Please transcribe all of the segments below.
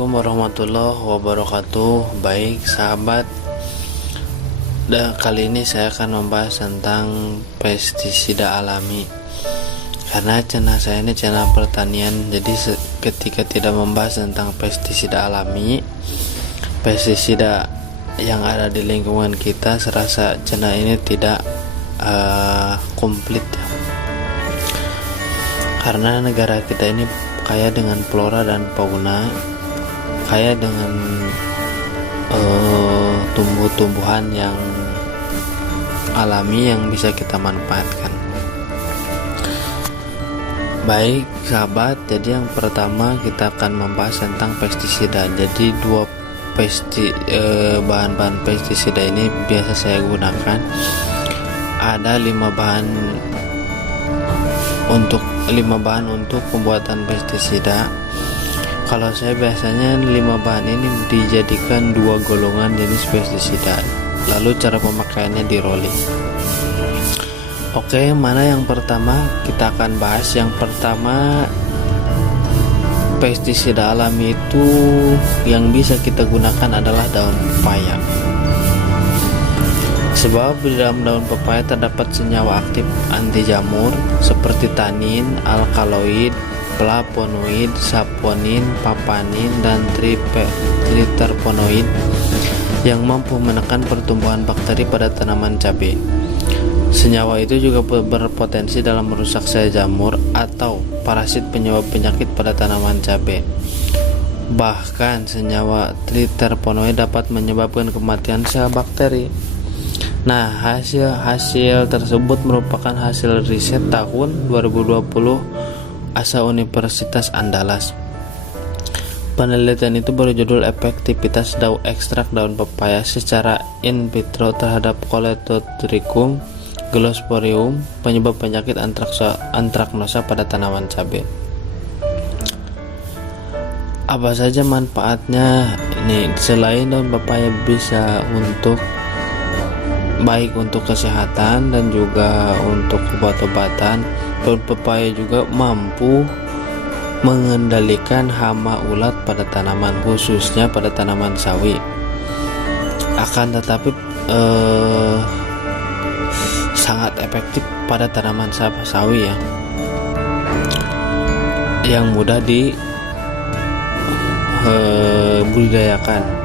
Assalamualaikum warahmatullahi wabarakatuh. Baik sahabat, kali ini saya akan membahas tentang pestisida alami. Karena channel saya ini channel pertanian, jadi ketika tidak membahas tentang pestisida alami, pestisida yang ada di lingkungan kita, serasa channel ini tidak komplit ya. Karena negara kita ini kaya dengan flora dan fauna, kaya dengan tumbuh-tumbuhan yang alami yang bisa kita manfaatkan. Baik sahabat, jadi yang pertama kita akan membahas tentang pestisida. Jadi bahan-bahan pestisida ini biasa saya gunakan. Ada 5 bahan untuk pembuatan pestisida. Kalau saya biasanya 5 bahan ini dijadikan 2 golongan jenis pestisida. Lalu cara pemakaiannya di rolling. Oke, mana yang pertama kita akan bahas? Yang pertama, pestisida alami itu yang bisa kita gunakan adalah daun pepaya. Sebab di dalam daun pepaya terdapat senyawa aktif anti jamur seperti tanin, alkaloid, flavonoid, saponin, papanin, dan triterpenoid yang mampu menekan pertumbuhan bakteri pada tanaman cabai. Senyawa itu juga berpotensi dalam merusak sel jamur atau parasit penyebab penyakit pada tanaman cabai. Bahkan senyawa triterpenoid dapat menyebabkan kematian sel bakteri. Nah, hasil tersebut merupakan hasil riset tahun 2020 asal Universitas Andalas. Penelitian itu berjudul efektivitas ekstrak daun pepaya secara in vitro terhadap Coleotrichum glossoporium, penyebab penyakit antraknosa pada tanaman cabai. Apa saja manfaatnya? Nih, selain daun pepaya bisa baik untuk kesehatan dan juga untuk obat-obatan, daun pepaya juga mampu mengendalikan hama ulat pada tanaman, khususnya pada tanaman sawi. Akan tetapi sangat efektif pada tanaman sawi ya, yang mudah dibudidayakan.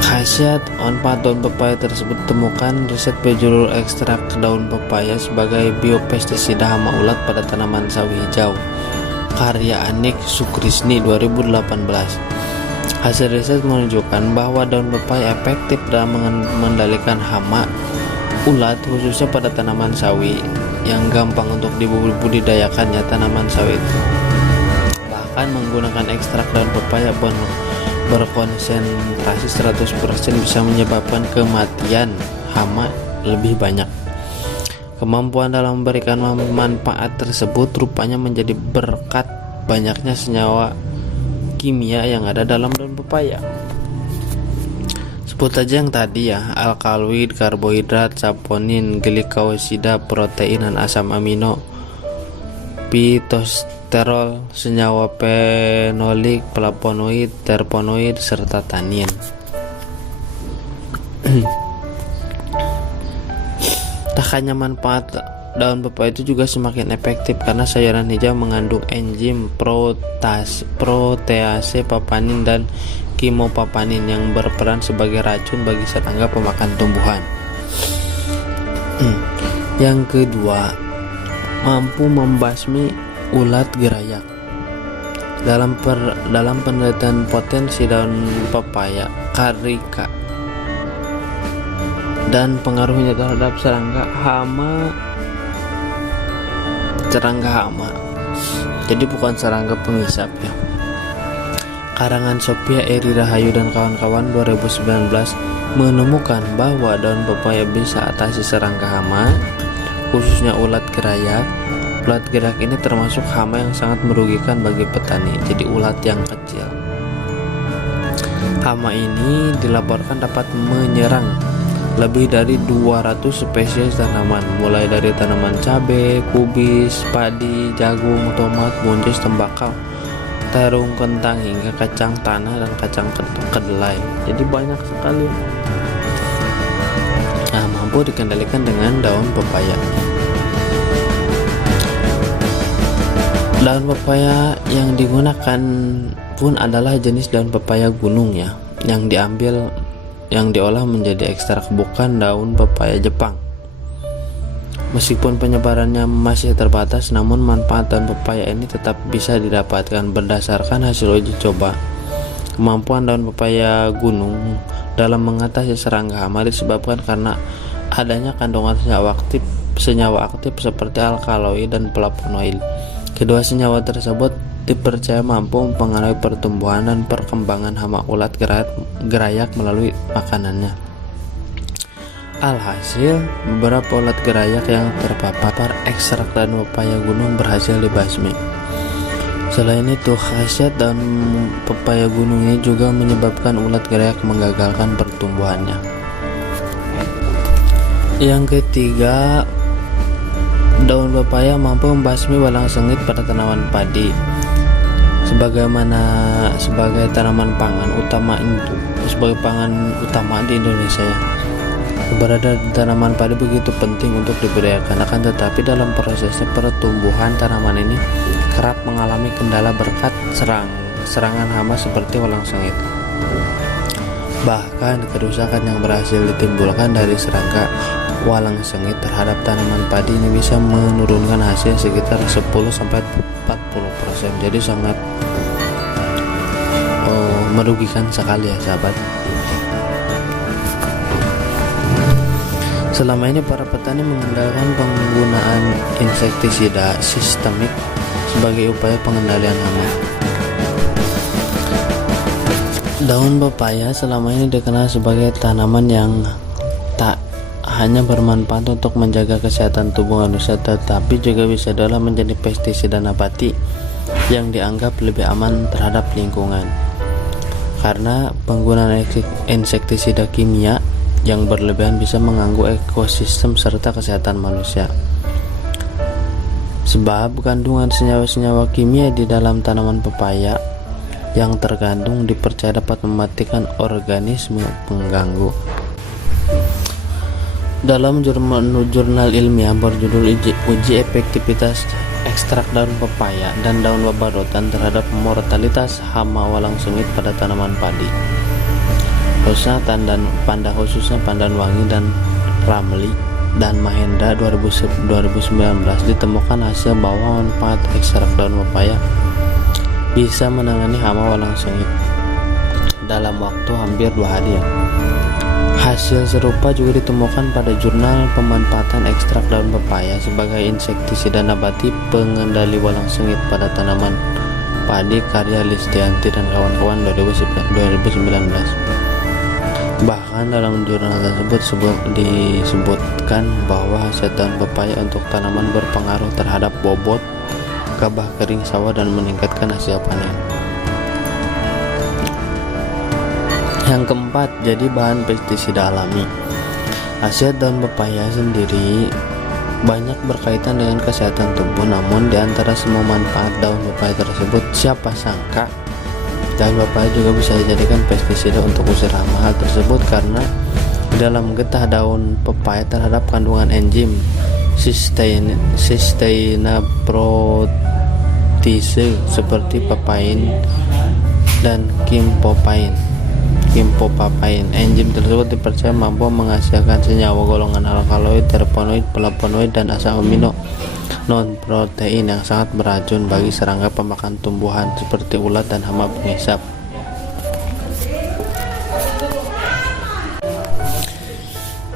Khasiat manfaat daun pepaya tersebut temukan riset berjudul ekstrak daun pepaya sebagai biopestisida hama ulat pada tanaman sawi hijau, karya Anik Sukrisni 2018. Hasil riset menunjukkan bahwa daun pepaya efektif dalam mengendalikan hama ulat, khususnya pada tanaman sawi yang gampang untuk dibudidayakannya tanaman sawi itu. Bahkan menggunakan ekstrak daun pepaya berkonsentrasi 100% bisa menyebabkan kematian hama lebih banyak. Kemampuan dalam memberikan manfaat tersebut rupanya menjadi berkat banyaknya senyawa kimia yang ada dalam daun pepaya. Sebut aja yang tadi ya: alkaloid, karbohidrat, saponin, glikosida, protein, dan asam amino, pitosterol, senyawa fenolik, flavonoid, terpenoid, serta tanin. Tak hanya manfaat, daun pepaya itu juga semakin efektif karena sayuran hijau mengandung enzim protease papanin dan kimopapanin yang berperan sebagai racun bagi serangga pemakan tumbuhan. Yang kedua, mampu membasmi ulat gerayak. Dalam penelitian potensi daun pepaya karika dan pengaruhnya terhadap serangga hama, jadi bukan serangga penghisap ya. Karangan Sophia Eri Rahayu dan kawan-kawan 2019 menemukan bahwa daun pepaya bisa atasi serangga hama, khususnya ulat gerayak. Ulat gerayak ini termasuk hama yang sangat merugikan bagi petani, jadi ulat yang kecil. Hama ini dilaporkan dapat menyerang lebih dari 200 spesies tanaman, mulai dari tanaman cabai, kubis, padi, jagung, tomat, buncis, tembakau, terung, kentang, hingga kacang tanah dan kacang kedelai. Jadi banyak sekali. Nah, mampu dikendalikan dengan daun pepaya. Daun pepaya yang digunakan pun adalah jenis daun pepaya gunung ya, yang diolah menjadi ekstrak bukan daun pepaya Jepang. Meskipun penyebarannya masih terbatas, namun manfaat daun pepaya ini tetap bisa didapatkan berdasarkan hasil uji coba. Kemampuan daun pepaya gunung dalam mengatasi serangga hama disebabkan karena adanya kandungan senyawa aktif seperti alkaloid dan flavonoid. Kedua senyawa tersebut dipercaya mampu mempengaruhi pertumbuhan dan perkembangan hama ulat gerayak melalui makanannya. Alhasil, beberapa ulat gerayak yang terpapar ekstrak daun pepaya gunung berhasil dibasmi. Selain itu, khasiat daun pepaya gunung ini juga menyebabkan ulat gerayak menggagalkan pertumbuhannya. Yang ketiga, daun pepaya mampu membasmi walang sengit pada tanaman padi. Sebagai tanaman pangan utama di Indonesia ya. Keberadaan tanaman padi begitu penting untuk dibudidayakan, akan tetapi dalam prosesnya pertumbuhan tanaman ini kerap mengalami kendala berkat serangan hama seperti walang sengit. Bahkan kerusakan yang berhasil ditimbulkan dari serangga walang sengit terhadap tanaman padi ini bisa menurunkan hasil sekitar 10-40%. Jadi sangat merugikan sekali ya sahabat. Selama ini para petani mengandalkan penggunaan insektisida sistemik sebagai upaya pengendalian hama. Daun pepaya selama ini dikenal sebagai tanaman yang tak hanya bermanfaat untuk menjaga kesehatan tubuh manusia, tetapi juga bisa diolah menjadi pestisida nabati yang dianggap lebih aman terhadap lingkungan. Karena penggunaan insektisida kimia yang berlebihan bisa mengganggu ekosistem serta kesehatan manusia. Sebab kandungan senyawa-senyawa kimia di dalam tanaman pepaya yang terkandung dipercaya dapat mematikan organisme pengganggu. Dalam jurnal ilmiah berjudul Uji Efektivitas Ekstrak Daun Pepaya dan Daun Babarotan terhadap Mortalitas Hama Walang Sengit pada Tanaman Padi, khususnya pandan wangi dan ramli dan Mahendra 2019, ditemukan hasil bahwa manfaat ekstrak daun pepaya bisa menangani hama walang sengit dalam waktu hampir 2 hari ya. Hasil serupa juga ditemukan pada jurnal pemanfaatan ekstrak daun pepaya sebagai insektisida nabati pengendali walang sengit pada tanaman padi karya Listianti dan kawan-kawan 2019. Bahkan dalam jurnal tersebut disebutkan bahwa hasil daun pepaya untuk tanaman berpengaruh terhadap bobot, gabah kering sawah dan meningkatkan hasil panen. Yang keempat, jadi bahan pestisida alami. Hasil daun pepaya sendiri banyak berkaitan dengan kesehatan tubuh, namun di antara semua manfaat daun pepaya tersebut, siapa sangka daun pepaya juga bisa dijadikan pestisida untuk usir hama. Hal tersebut karena dalam getah daun pepaya terhadap kandungan enzim cysteina protise seperti papain dan kimpopain. Enzim tersebut dipercaya mampu menghasilkan senyawa golongan alkaloid, terpenoid, flavonoid, dan asam amino non-protein yang sangat beracun bagi serangga pemakan tumbuhan seperti ulat dan hama pengisap.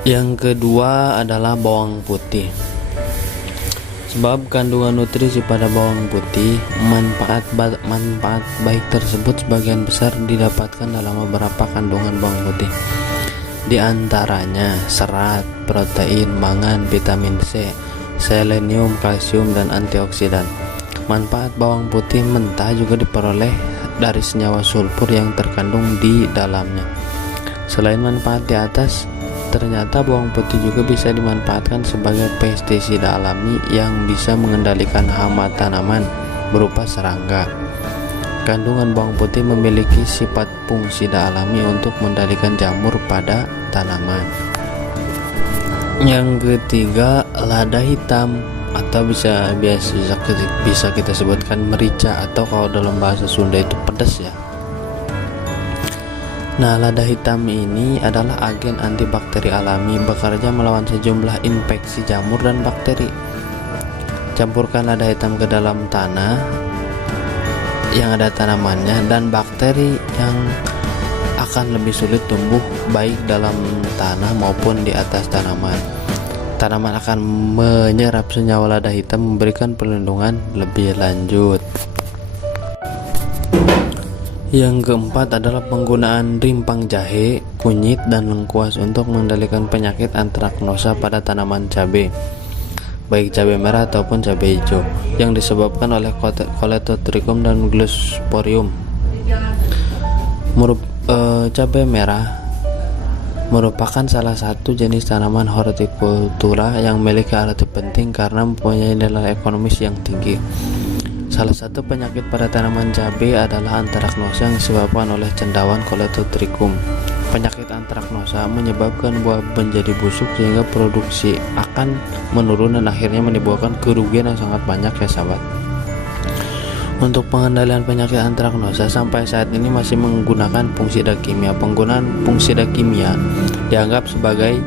Yang kedua adalah bawang putih. Sebab kandungan nutrisi pada bawang putih, manfaat baik tersebut sebagian besar didapatkan dalam beberapa kandungan bawang putih. Di antaranya serat, protein, mangan, vitamin C, selenium, kalsium, dan antioksidan. Manfaat bawang putih mentah juga diperoleh dari senyawa sulfur yang terkandung di dalamnya. Selain manfaat di atas, Ternyata bawang putih juga bisa dimanfaatkan sebagai pestisida alami yang bisa mengendalikan hama tanaman berupa serangga. Kandungan bawang putih memiliki sifat fungisida alami untuk mengendalikan jamur pada tanaman. Yang ketiga, lada hitam atau bisa kita sebutkan merica, atau kalau dalam bahasa Sunda itu pedas ya. Nah, lada hitam ini adalah agen antibakteri alami, bekerja melawan sejumlah infeksi jamur dan bakteri. Campurkan lada hitam ke dalam tanah yang ada tanamannya, dan bakteri yang akan lebih sulit tumbuh baik dalam tanah maupun di atas tanaman. Tanaman akan menyerap senyawa lada hitam, memberikan perlindungan lebih lanjut. Yang keempat adalah penggunaan rimpang jahe, kunyit, dan lengkuas untuk mengendalikan penyakit antraknosa pada tanaman cabai, baik cabai merah ataupun cabai hijau, yang disebabkan oleh Colletotrichum dan Gliosporium. Cabai merah merupakan salah satu jenis tanaman hortikultura yang memiliki arti penting karena mempunyai nilai ekonomis yang tinggi. Salah satu penyakit pada tanaman cabai adalah antraknosa yang disebabkan oleh cendawan Colletotrichum. Penyakit antraknosa menyebabkan buah menjadi busuk sehingga produksi akan menurun dan akhirnya menimbulkan kerugian yang sangat banyak ya sahabat. Untuk pengendalian penyakit antraknosa sampai saat ini masih menggunakan fungisida kimia. Penggunaan fungisida kimia dianggap sebagai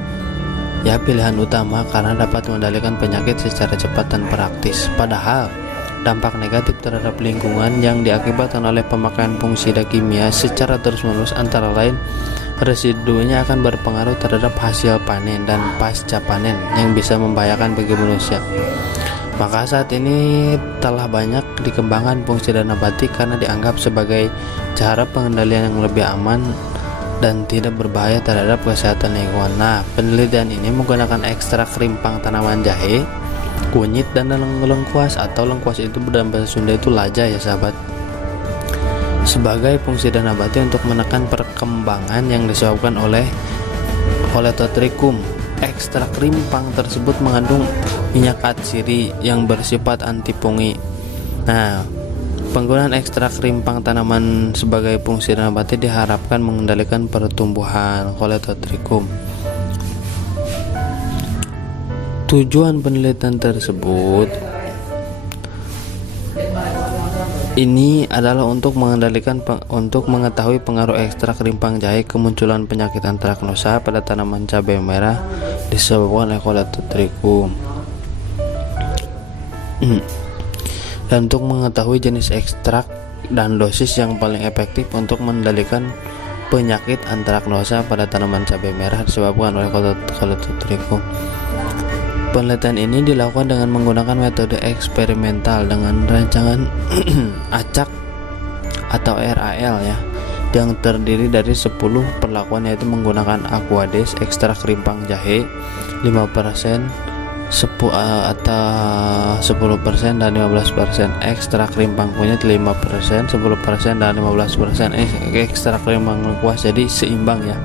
pilihan utama karena dapat mengendalikan penyakit secara cepat dan praktis. Padahal dampak negatif terhadap lingkungan yang diakibatkan oleh pemakaian fungisida kimia secara terus-menerus antara lain residunya akan berpengaruh terhadap hasil panen dan pasca panen yang bisa membahayakan bagi manusia. Maka saat ini telah banyak dikembangkan fungisida nabati karena dianggap sebagai cara pengendalian yang lebih aman dan tidak berbahaya terhadap kesehatan lingkungan. Nah, penelitian ini menggunakan ekstrak rimpang tanaman jahe, kunyit, dan lengkuas, atau lengkuas itu dalam bahasa Sunda itu laja ya sahabat, sebagai fungisida nabati untuk menekan perkembangan yang disebabkan oleh Colletotrichum. Ekstrak rimpang tersebut mengandung minyak atsiri yang bersifat anti fungi. Nah, penggunaan ekstrak rimpang tanaman sebagai fungisida nabati diharapkan mengendalikan pertumbuhan Colletotrichum. Tujuan penelitian tersebut ini adalah untuk mengetahui pengaruh ekstrak rimpang jahe kemunculan penyakit antraknosa pada tanaman cabai merah disebabkan oleh Colletotrichum. Dan untuk mengetahui jenis ekstrak dan dosis yang paling efektif untuk mengendalikan penyakit antraknosa pada tanaman cabai merah disebabkan oleh Colletotrichum. Penelitian ini dilakukan dengan menggunakan metode eksperimental dengan rancangan acak atau RAL ya, yang terdiri dari 10 perlakuan, yaitu menggunakan aquades, ekstrak rimpang jahe 5%, atau 10% dan 15%, ekstrak rimpang kunyit 5%, 10% dan 15%, ekstrak rimpang lengkuas, jadi seimbang ya.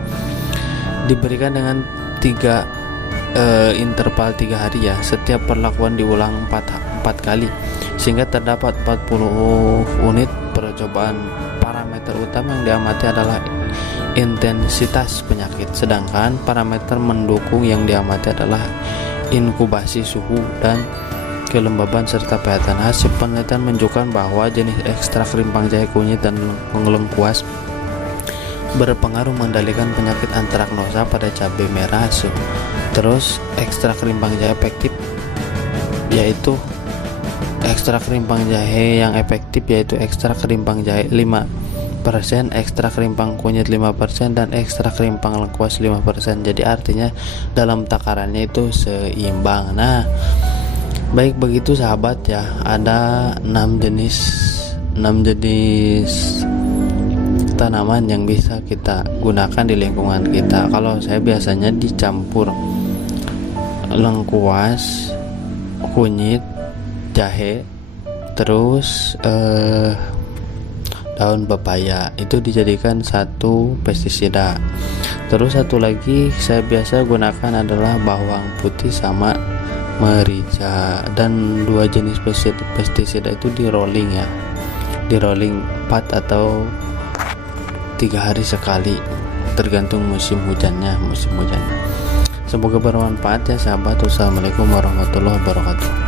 Diberikan dengan interval 3 hari ya. Setiap perlakuan diulang 4 kali sehingga terdapat 40 unit percobaan. Parameter utama yang diamati adalah intensitas penyakit, sedangkan parameter mendukung yang diamati adalah inkubasi suhu dan kelembaban serta pH. Hasil penelitian menunjukkan bahwa jenis ekstrak rimpang jahe, kunyit, dan lengkuas berpengaruh mengendalikan penyakit antraknosa pada cabai merah. Terus ekstrak rimpang jahe efektif yaitu ekstrak rimpang jahe yang efektif yaitu ekstrak rimpang jahe 5%, ekstrak rimpang kunyit 5%, dan ekstrak rimpang lengkuas 5%. Jadi artinya dalam takarannya itu seimbang. Nah, baik begitu sahabat ya, ada 6 jenis tanaman yang bisa kita gunakan di lingkungan kita. Kalau saya biasanya dicampur lengkuas, kunyit, jahe, terus daun pepaya itu dijadikan satu pestisida. Terus satu lagi saya biasa gunakan adalah bawang putih sama merica, dan dua jenis pestisida itu di rolling ya, di rolling 4 atau 3 hari sekali tergantung musim hujan. Semoga bermanfaat ya sahabat. Wassalamualaikum warahmatullahi wabarakatuh.